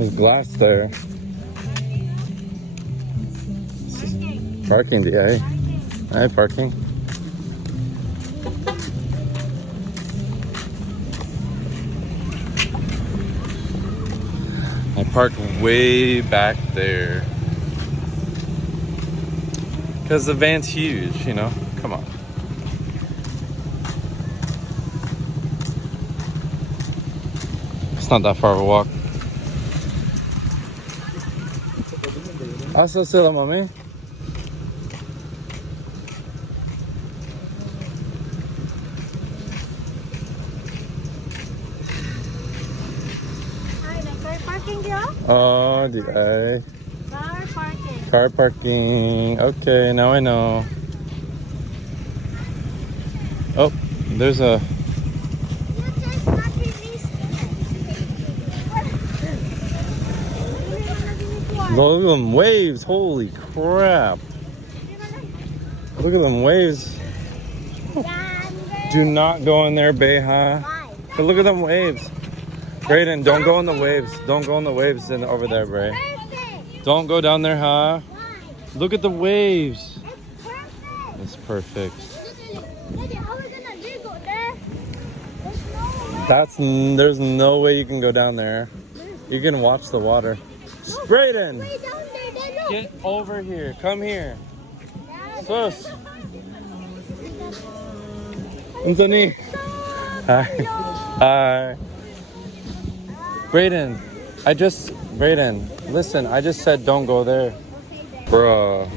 There's glass there. Parking, DA. Hi, parking. I parked way back there. Because the van's huge, you know? Come on. It's not that far of a walk. Asa sila, mommy? Oh, di ay. Car parking. Car parking. Okay, now I know. Oh, there's a... Look at them waves. Holy crap. Look at them waves. Do not go in there, Beha. But look at them waves. Brayden, don't go in the waves. Don't go in the waves and over there, Bray. Don't go down there, huh? Look at the waves. It's perfect. There's no way you can go down there. You can watch the water. Brayden, get over here. Come here. Sus. Anthony. Hi. Hi. Brayden, listen, I just said don't go there. Bruh.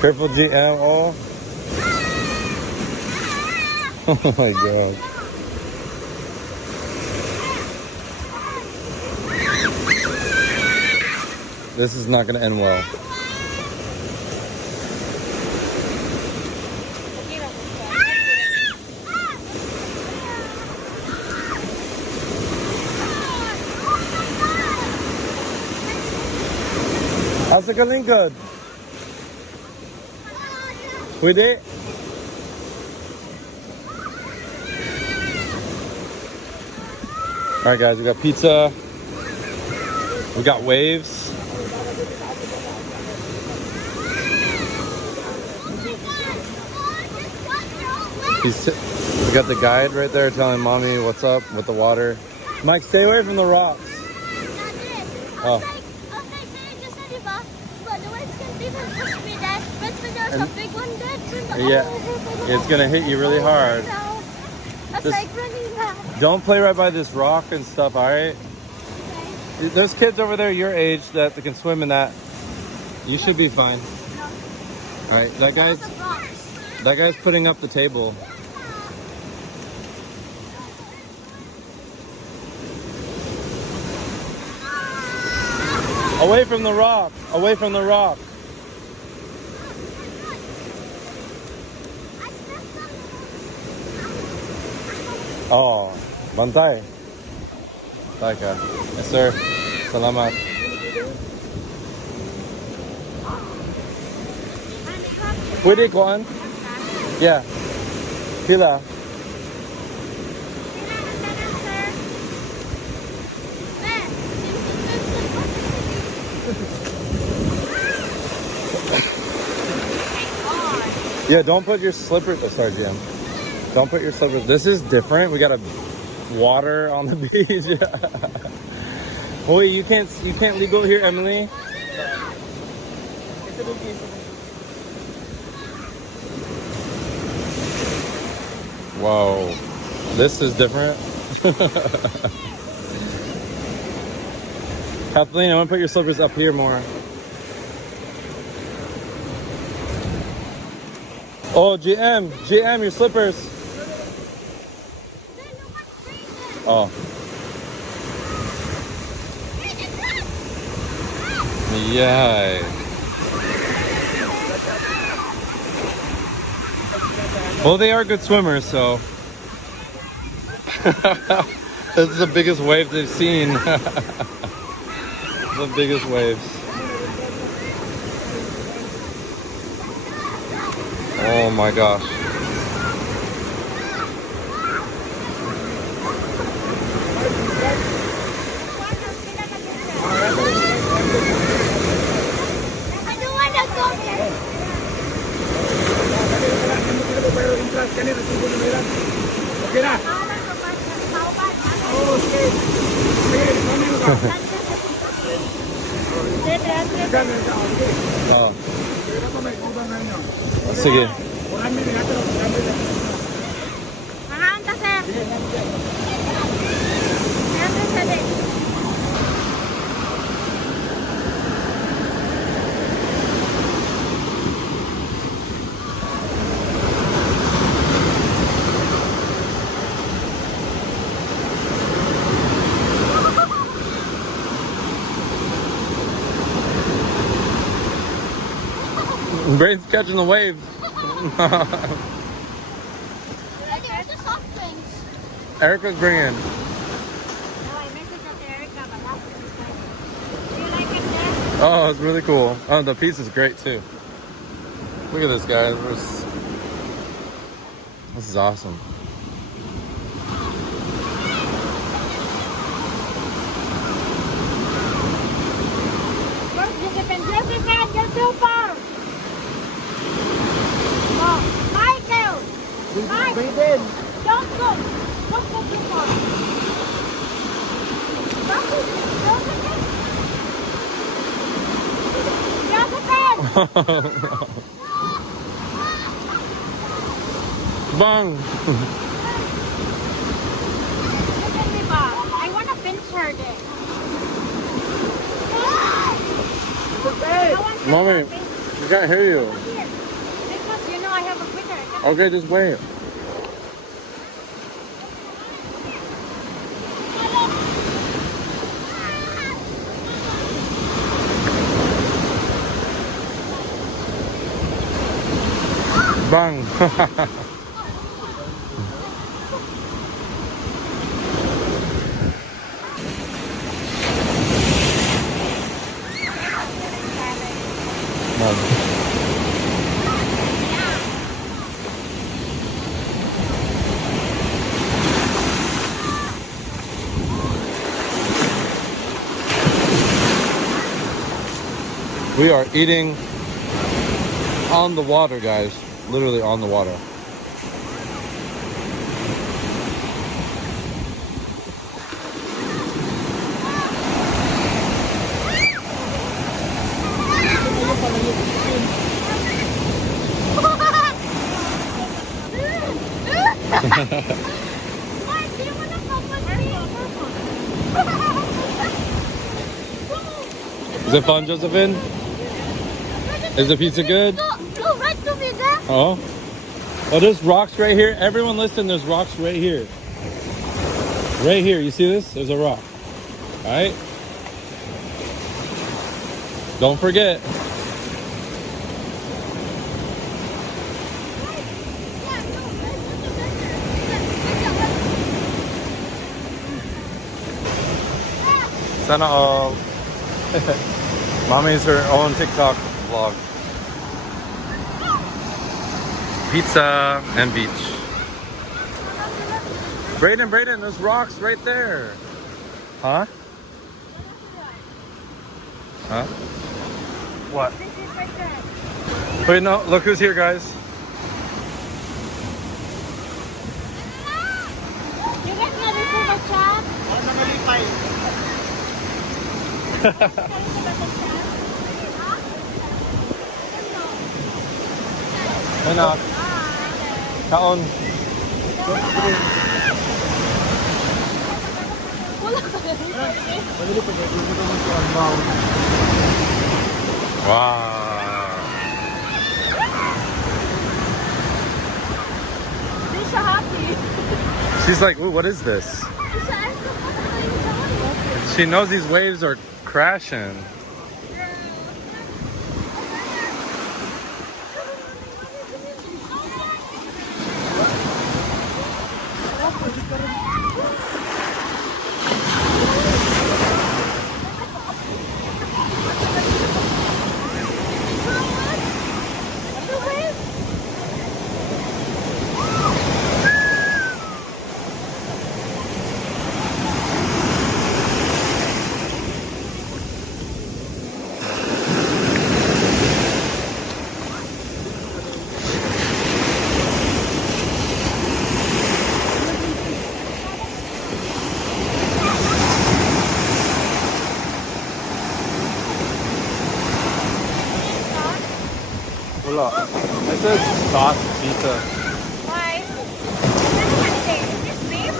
Careful, GM. Oh my god. This is not going to end well. Asa ka lingkod? Pwede? Alright guys, we got pizza. We got waves. We got the guide right there telling mommy what's up with the water. Mike, stay away from the rocks. Oh. Yeah, it's gonna hit you really hard. Don't play right by this rock and stuff, alright? Okay. There's kids over there your age that can swim in that. You should be fine. Alright, that guy's putting up the table. Away from the rock! Away from the rock! Oh, bantay. Taka. Yes, sir. Salamat. Pwede kuan? Yeah. Pila. Yeah, don't put your slippers. Oh, sorry, Jim. Don't put your slippers. This is different. We got a water on the beach. Boy, you can't go here, Emily. Whoa, this is different. Kathleen, I want to put your slippers up here more. Oh, GM, your slippers. Oh. Yeah. Well, they are good swimmers, so. This is the biggest wave they've seen. The biggest waves. Oh my gosh. Oh. Sige. Braden's catching the waves. Erica's bringing. Oh, it's really cool. Oh, the piece is great too. Look at this, guys. This is awesome. Breathe in. Don't go. Don't go too far. Bang! I want to pinch her there. Mommy, we can't hear you. Because you know I have a quicker. Okay, just wait. Bang! We are eating on the water, guys. Literally on the water. Is it fun, Josephine? Is the pizza good? Oh. Oh, there's rocks right here. Everyone listen, there's rocks right here. Right here, you see this? There's a rock. Alright? Don't forget. Sana all. Mommy's her own TikTok vlog. Pizza and beach. Braden, there's rocks right there. Huh? Huh? What? Wait, no, look who's here, guys. You get ready for the chat? Anak. Kaon. Wow. She's so happy. She's like, ooh, what is this? She knows these waves are crashing. Look, it says stock pizza. Why? Is this beef?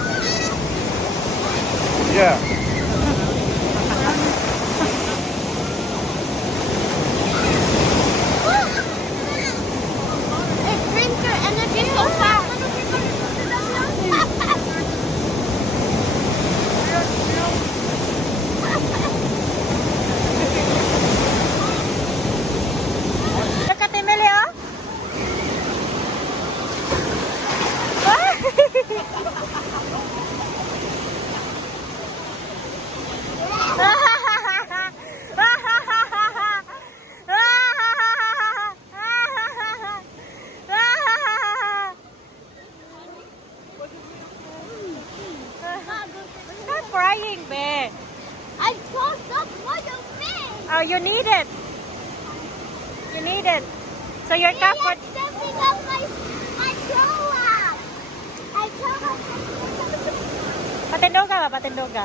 Yeah. It drinks your energy so fast. Look at Emily, oh. Stop crying, babe. I told up what you mean. Oh, you need it. You need it. So your cup would... Stepping up my throw up. I throw up. Patindoga ba? Patindoga.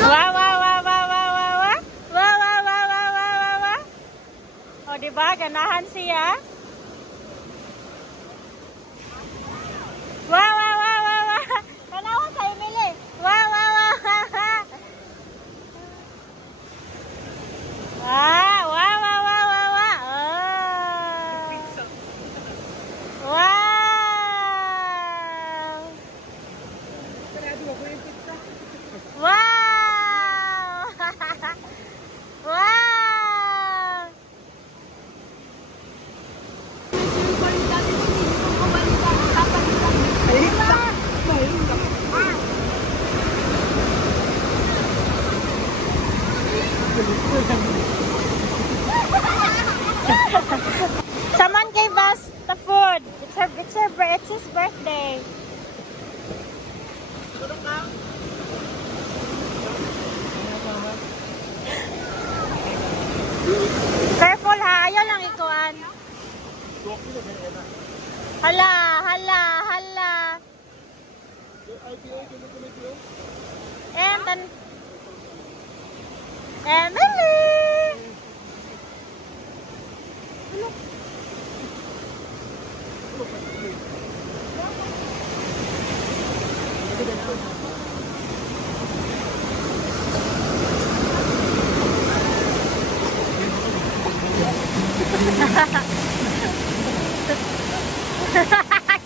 Wow, wow, wow, wow, wow, wow, wow. Wow, wow, wow, wow, wow, wow, wow. O, diba? Ganahan siya. Wow, wow, wow, wow, wow. Tanawa sa Emily. Wow, wow, wow, wow, wow. Ah, wow, wow, wow, wow, wow. Oh. Wow. Wow! Wow! Someone gave us the food. It's his birthday. Careful ha, ayaw lang ikuan. Hala, hala, hala. And then Emily.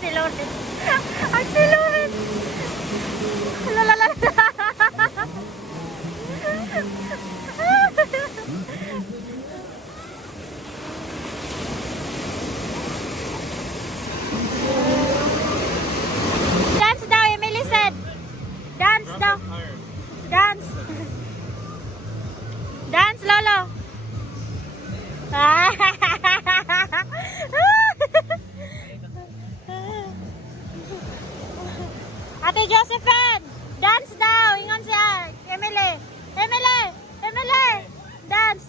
Si Loren. Ay, si Loren. Lalala. Dance daw, Emily said. Dance daw. Dance. Dance, Lolo. Ate Josephine, dance daw. Ingon siya. Emily. Emily. Emily. Dance.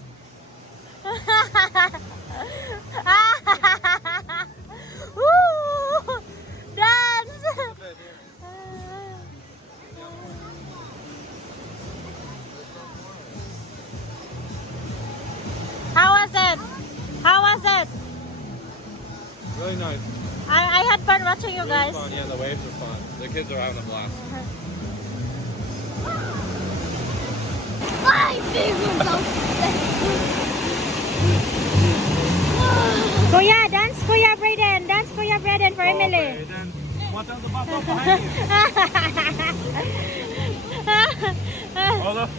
Woo! Dance. How was it? How was it? Really nice. I had fun watching you Really guys. fun. Yeah, the waves are fun. The kids are having a blast. My fingers are Kuya, dance Kuya Braden. Dance Kuya Braden for Emily. Okay, then watch out the buffalo behind you. Hold up.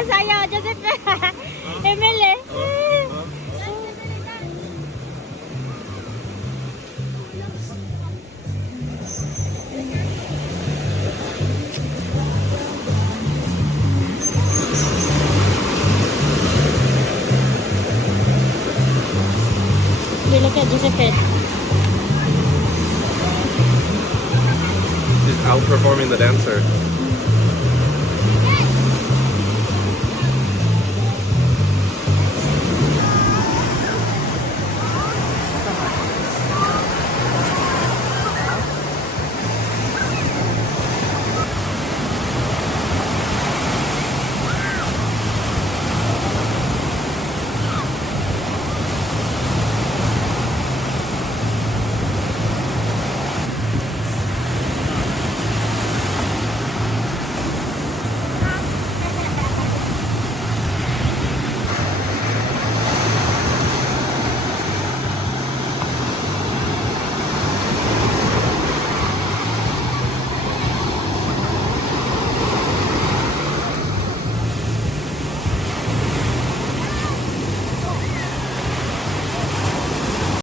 Sayo, Joseph. Emily. You look at Josephine. She's outperforming the dancer.